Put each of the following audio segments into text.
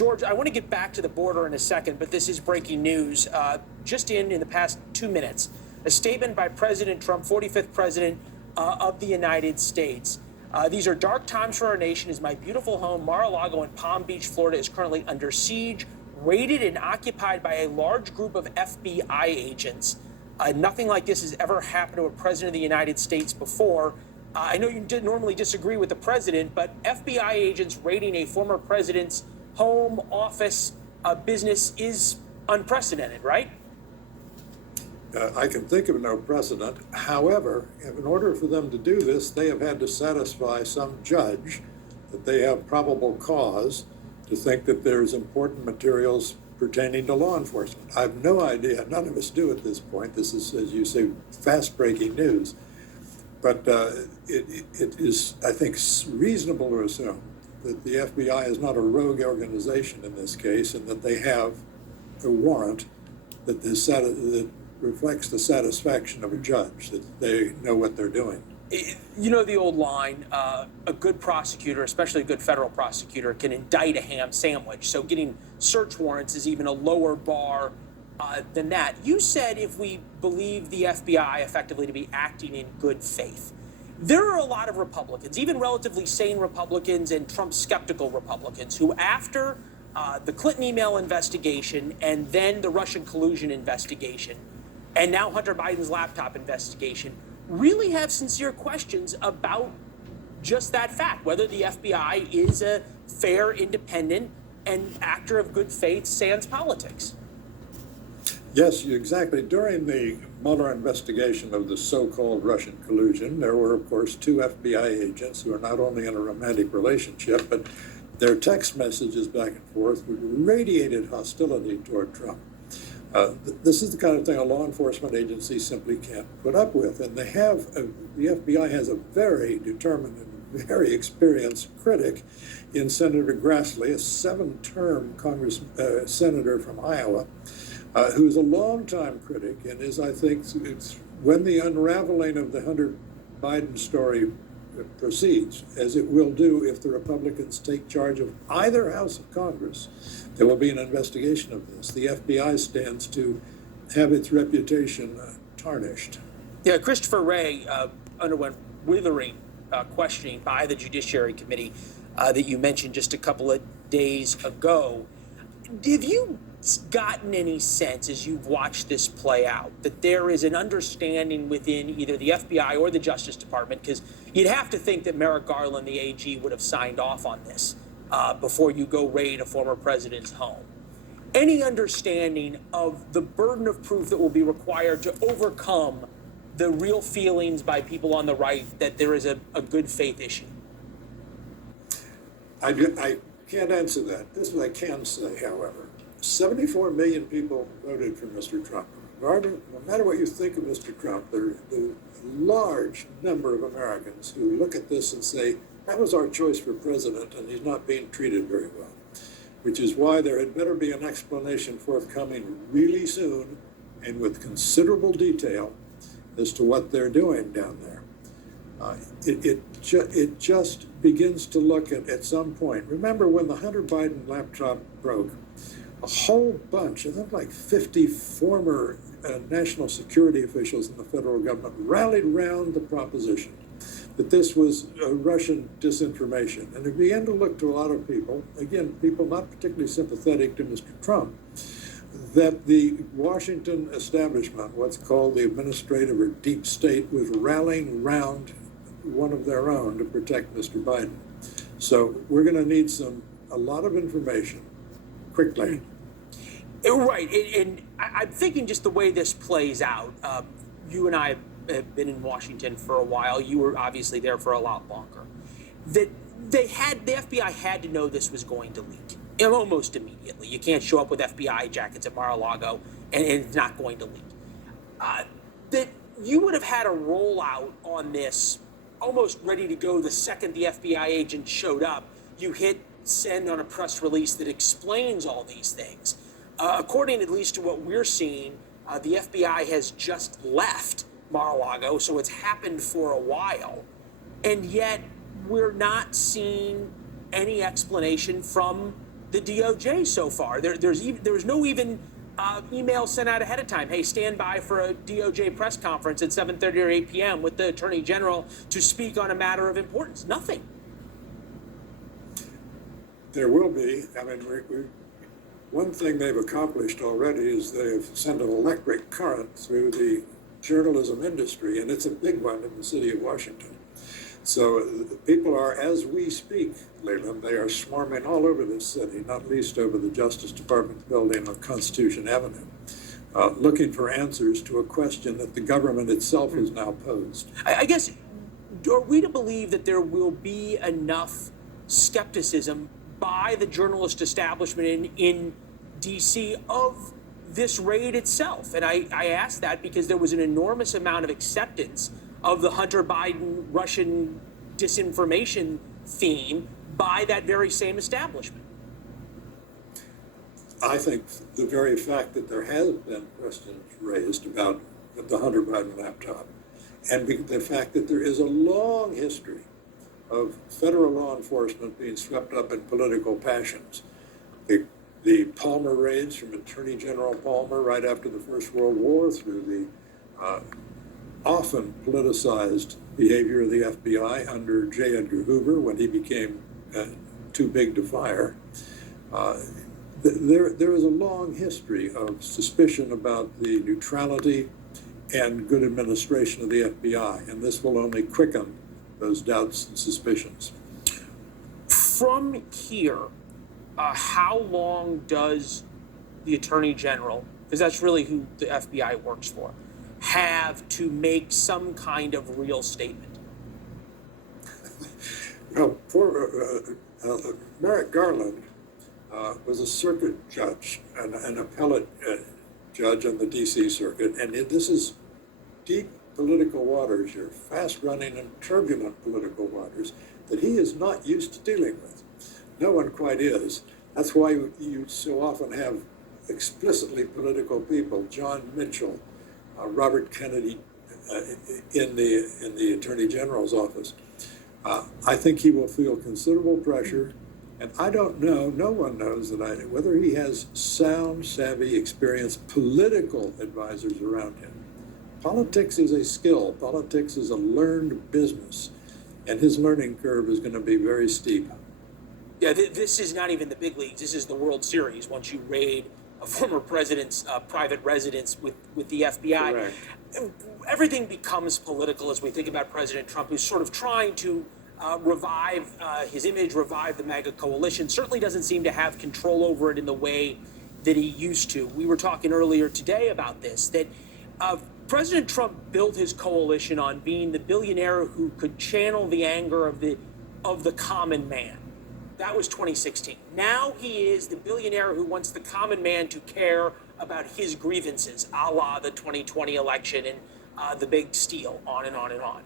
George, I want to get back to the border in a second, but this is breaking news. Just in the past 2 minutes, a statement by President Trump, 45th president of the United States. These are dark times for our nation as my beautiful home, Mar-a-Lago in Palm Beach, Florida, is currently under siege, raided and occupied by a large group of FBI agents. Nothing like this has ever happened to a president of the United States before. I know you didn't normally disagree with the president, but FBI agents raiding a former president's home, office, business is unprecedented, right? I can think of no precedent. However, in order for them to do this, they have had to satisfy some judge that they have probable cause to think that there's important materials pertaining to law enforcement. I have no idea. None of us do at this point. This is, as you say, fast-breaking news. But it is, I think, reasonable to assume that the FBI is not a rogue organization in this case, and that they have a warrant that reflects the satisfaction of a judge, that they know what they're doing. You know the old line, a good prosecutor, especially a good federal prosecutor, can indict a ham sandwich. So getting search warrants is even a lower bar than that. You said if we believe the FBI effectively to be acting in good faith. There are a lot of Republicans, even relatively sane Republicans and Trump skeptical Republicans, who after the Clinton email investigation and then the Russian collusion investigation and now Hunter Biden's laptop investigation really have sincere questions about just that fact, whether the FBI is a fair, independent, and actor of good faith sans politics. Yes, exactly. During the Mueller investigation of the so-called Russian collusion, there were, of course, 2 FBI agents who are not only in a romantic relationship, but their text messages back and forth radiated hostility toward Trump. This is the kind of thing a law enforcement agency simply can't put up with. And the FBI has a very determined and very experienced critic in Senator Grassley, a 7-term senator from Iowa, who's a longtime critic and is, I think, when the unraveling of the Hunter Biden story proceeds, as it will do if the Republicans take charge of either house of Congress, there will be an investigation of this. The FBI stands to have its reputation tarnished. Yeah, Christopher Wray underwent withering questioning by the Judiciary Committee that you mentioned just a couple of days ago. Have you gotten any sense as you've watched this play out that there is an understanding within either the FBI or the Justice Department, because you'd have to think that Merrick Garland, the AG, would have signed off on this before you go raid a former president's home? Any understanding of the burden of proof that will be required to overcome the real feelings by people on the right that there is a good faith issue? I can't answer that. This is what I can say, however. 74 million people voted for Mr. Trump. No matter what you think of Mr. Trump, there's a large number of Americans who look at this and say, that was our choice for president, and he's not being treated very well. Which is why there had better be an explanation forthcoming really soon and with considerable detail as to what they're doing down there. It just begins to look at some point. Remember when the Hunter Biden laptop broke, a whole bunch, I think like 50 former national security officials in the federal government rallied around the proposition that this was Russian disinformation. And it began to look to a lot of people, again, people not particularly sympathetic to Mr. Trump, that the Washington establishment, what's called the administrative or deep state, was rallying around one of their own to protect Mr. Biden. So we're going to need a lot of information quickly. Right, and I'm thinking just the way this plays out. You and I have been in Washington for a while. You were obviously there for a lot longer. That the FBI had to know this was going to leak almost immediately. You can't show up with FBI jackets at Mar-a-Lago and it's not going to leak. That you would have had a rollout on this almost ready to go the second the FBI agent showed up. You hit send on a press release that explains all these things. According at least to what we're seeing, the FBI has just left Mar-a-Lago, so it's happened for a while. And yet we're not seeing any explanation from the DOJ so far. There was no even email sent out ahead of time. Hey, stand by for a DOJ press conference at 7:30 or 8 p.m. with the Attorney General to speak on a matter of importance. Nothing. There will be. I mean, one thing they've accomplished already is they've sent an electric current through the journalism industry, and it's a big one in the city of Washington. So people are, as we speak, Leland, they are swarming all over this city, not least over the Justice Department building on Constitution Avenue, looking for answers to a question that the government itself has now posed. I guess, are we to believe that there will be enough skepticism by the journalist establishment in D.C. of this raid itself? And I ask that because there was an enormous amount of acceptance of the Hunter Biden Russian disinformation theme by that very same establishment. I think the very fact that there has been questions raised about the Hunter Biden laptop, and the fact that there is a long history of federal law enforcement being swept up in political passions. The Palmer raids from Attorney General Palmer right after the First World War through the often politicized behavior of the FBI under J. Edgar Hoover when he became too big to fire. There is a long history of suspicion about the neutrality and good administration of the FBI, and this will only quicken those doubts and suspicions. From here, how long does the Attorney General, because that's really who the FBI works for, have to make some kind of real statement? Well, Merrick Garland was a circuit judge, an appellate judge on the D.C. circuit, and this is deep political waters here, fast-running and turbulent political waters that he is not used to dealing with. No one quite is. That's why you so often have explicitly political people, John Mitchell, Robert Kennedy in the Attorney General's office. I think he will feel considerable pressure, and I don't know, no one knows whether he has sound, savvy, experienced political advisors around him. Politics is a skill. Politics is a learned business, and his learning curve is going to be very steep. Yeah, this is not even the big leagues. This is the World Series. Once you raid a former president's private residence with the FBI, Correct. Everything becomes political as we think about President Trump, who's sort of trying to revive his image, revive the MAGA coalition. Certainly doesn't seem to have control over it in the way that he used to. We were talking earlier today about this, that President Trump built his coalition on being the billionaire who could channel the anger of the common man. That was 2016. Now he is the billionaire who wants the common man to care about his grievances, a la the 2020 election and the big steal, on and on and on.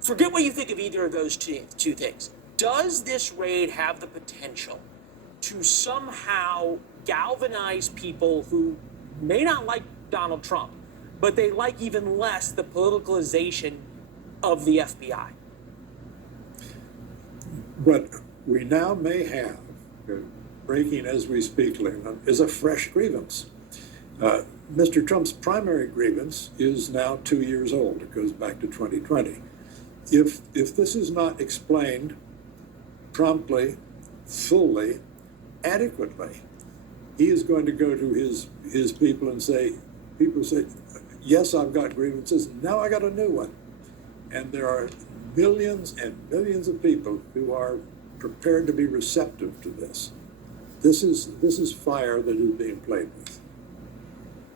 Forget what you think of either of those two things. Does this raid have the potential to somehow galvanize people who may not like Donald Trump, but they like even less the politicalization of the FBI? What we now may have, breaking as we speak, Leland, is a fresh grievance. Mr. Trump's primary grievance is now 2 years old. It goes back to 2020. If this is not explained promptly, fully, adequately, he is going to go to his people and say, yes, I've got grievances, now I got a new one. And there are millions and millions of people who are prepared to be receptive to this. This is fire that is being played with.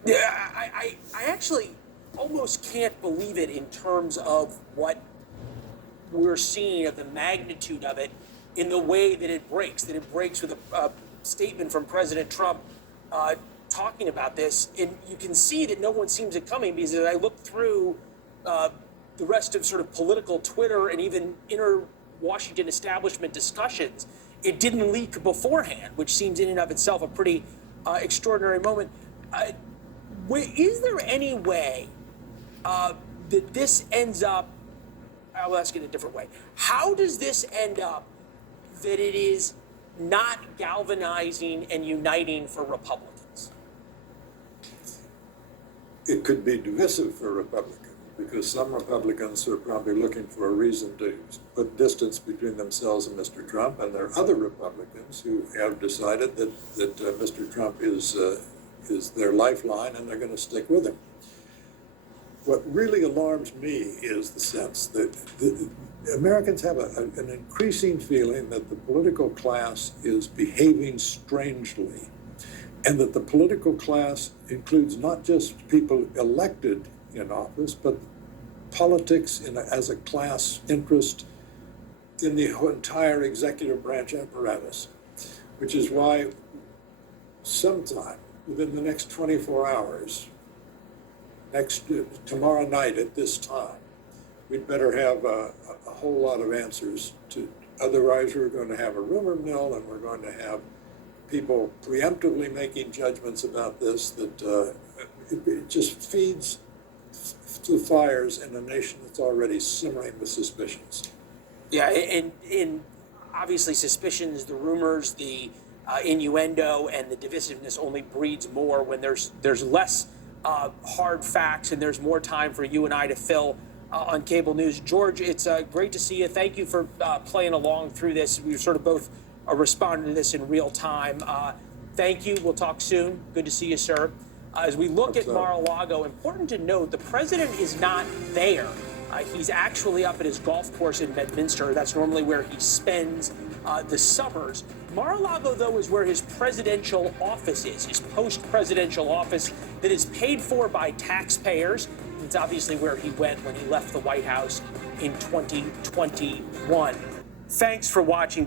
Yeah, I actually almost can't believe it in terms of what we're seeing, of the magnitude of it, in the way that it breaks with a statement from President Trump talking about this. And you can see that no one sees it coming, because as I look through the rest of sort of political Twitter and even inner Washington establishment discussions, it didn't leak beforehand, which seems in and of itself a pretty extraordinary moment. Is there any way that this ends up, I will ask it a different way. How does this end up that it is not galvanizing and uniting for Republicans? It could be divisive for Republicans, because some Republicans are probably looking for a reason to put distance between themselves and Mr. Trump, and there are other Republicans who have decided that Mr. Trump is their lifeline and they're going to stick with him. What really alarms me is the sense that Americans have an increasing feeling that the political class is behaving strangely, and that the political class includes not just people elected in office, but politics as a class interest in the entire executive branch apparatus, which is why sometime within the next 24 hours, tomorrow night at this time, we'd better have a whole lot of answers to. Otherwise, we're going to have a rumor mill, and we're going to have people preemptively making judgments about this that it just feeds the fires in a nation that's already simmering with suspicions. Yeah, and obviously suspicions, the rumors, the innuendo, and the divisiveness only breeds more when there's less hard facts and there's more time for you and I to fill on cable news. George, it's great to see you. Thank you for playing along through this. We were sort of both responding to this in real time. Thank you. We'll talk soon. Good to see you, sir. As we look at Mar-a-Lago, important to note, the president is not there. He's actually up at his golf course in Bedminster. That's normally where he spends the summers. Mar-a-Lago, though, is where his presidential office is, his post-presidential office that is paid for by taxpayers. It's obviously where he went when he left the White House in 2021. Thanks for watching.